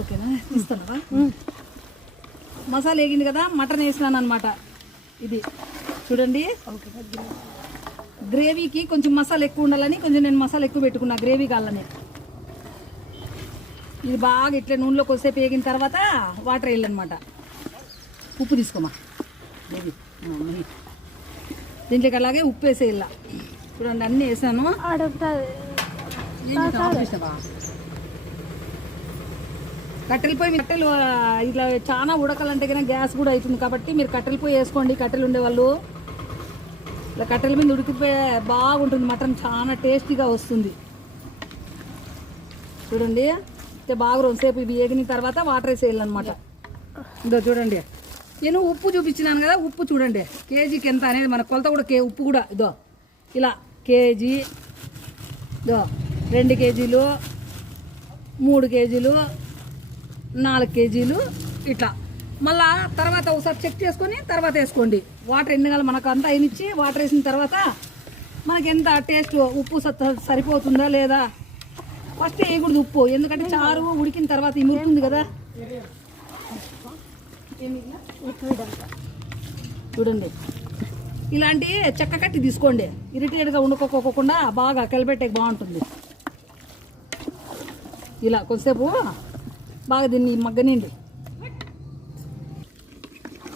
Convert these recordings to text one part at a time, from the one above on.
ఓకేనా, తీస్తావా? మసాలా వేగింది కదా, మటన్ వేసినాను అనమాట. ఇది చూడండి, గ్రేవీకి కొంచెం మసాలా ఎక్కువ ఉండాలని కొంచెం నేను మసాలా ఎక్కువ పెట్టుకున్నా గ్రేవీ కావాలని. ఇది బాగా ఇట్లా నూనెలో కొద్దిసేపు వేగిన తర్వాత వాటర్ వేయాలన్నమాట. ఉప్పు తీసుకోమా, దీంట్లోకి అలాగే ఉప్పు వేసేయాల. చూడండి అన్నీ వేసాను. కట్టెల పొయ్యి, కట్టెలు ఇట్లా చాలా ఉడకాలంటే కన్నా గ్యాస్ కూడా అవుతుంది కాబట్టి మీరు కట్టెల పొయ్యి వేసుకోండి. కట్టెలు ఉండేవాళ్ళు ఇలా కట్టెల మీద ఉడికిపోయి బాగుంటుంది, మటన్ చాలా టేస్టీగా వస్తుంది. చూడండి బాగా రోజుసేపు ఇవి వేగిన తర్వాత వాటర్ వేసేయాలన్నమాట. ఇదో చూడండి, నేను ఉప్పు చూపించినాను కదా, ఉప్పు చూడండి కేజీకి ఎంత అనేది మన కొలత కూడా. ఉప్పు కూడా ఇదో ఇలా కేజీ, ఇదో 2 కేజీలు, 3 కేజీలు, 4 కేజీలు ఇట్లా. మళ్ళా తర్వాత ఒకసారి చెక్ చేసుకొని తర్వాత వేసుకోండి. వాటర్ ఎన్ని నెలలు మనకు అంతా అయినిచ్చి వాటర్ వేసిన తర్వాత మనకి ఎంత టేస్ట్ ఉప్పు సరిపోతుందా లేదా. ఫస్ట్ వేయకూడదు ఉప్పు, ఎందుకంటే చారు ఉడికిన తర్వాత ఇమురుతుంది కదా. చూడండి ఇలాంటి చెక్క కట్టి తీసుకోండి, ఇరిటేట్గా వండుకోకుండా బాగా కలిపెట్టే బాగుంటుంది. ఇలా కొద్దిసేపు బాగా దీన్ని మగ్గనిండి,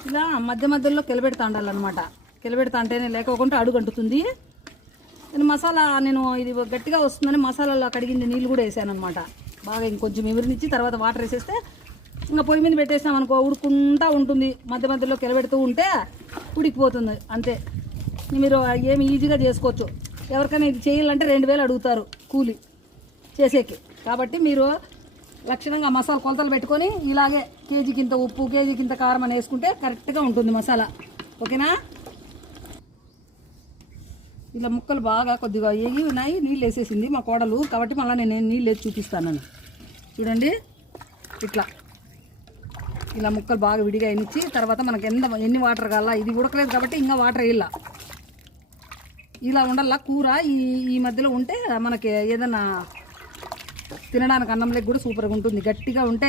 ఇలా మధ్య మధ్యలో కిలబెడతా ఉండాలన్నమాట. కిలబెడతా అంటేనే లేకపోతే అడుగు అంటుతుంది. నేను మసాలా ఇది గట్టిగా వస్తుందని మసాలాలో కడిగింది నీళ్ళు కూడా వేసాను అనమాట. బాగా ఇంకొంచెం ఎమిరినిచ్చి తర్వాత వాటర్ వేసేస్తే ఇంకా పొయ్యి మీద పెట్టేసినాం అనుకో ఉడుకుంటూ ఉంటుంది. మధ్య మధ్యలో కిలబెడుతూ ఉంటే ఉడికిపోతుంది అంతే. మీరు ఏమి ఈజీగా చేసుకోవచ్చు. ఎవరికైనా ఇది చేయాలంటే 2000 అడుగుతారు కూలి చేసేకి. కాబట్టి మీరు లక్షణంగా మసాలా కొలతలు పెట్టుకొని ఇలాగే కేజీకి ఇంత ఉప్పు, కేజీకి ఇంత కారం అని వేసుకుంటే కరెక్ట్గా ఉంటుంది మసాలా. ఓకేనా? ఇలా ముక్కలు బాగా కొద్దిగా ఏగి ఉన్నాయి, నీళ్ళు వేసేసింది మా కోడలు. కాబట్టి మళ్ళీ నేను నీళ్ళు వేసి చూపిస్తాను. చూడండి ఇట్లా ఇలా ముక్కలు బాగా విడిగా ఎనిచ్చి తర్వాత మనకి ఎన్ని వాటర్ కావాలా. ఇది ఉడకలేదు కాబట్టి ఇంకా వాటర్ వేయాల. ఇలా ఉండాల కూర. ఈ మధ్యలో ఉంటే మనకి ఏదైనా తినడానికి అన్నంలోకి కూడా సూపర్గా ఉంటుంది. గట్టిగా ఉంటే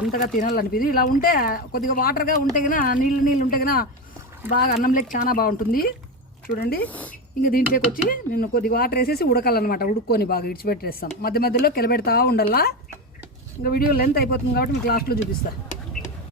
అంతగా తినాలనిపించింది. ఇలా ఉంటే కొద్దిగా వాటర్గా ఉంటే కన్నా నీళ్ళు ఉంటే కన్నా బాగా అన్నంలోకి చాలా బాగుంటుంది. చూడండి ఇంకా దీంట్లోకి వచ్చి నేను కొద్దిగా వాటర్ వేసేసి ఉడకాలన్నమాట. ఉడుక్కొని బాగా ఇడిచిపెట్టేస్తాం. మధ్య మధ్యలో కిలబెడతా ఉండాలా. ఇంకా వీడియో లెంత్ అయిపోతుంది కాబట్టి మీకు లాస్ట్లో చూపిస్తాను.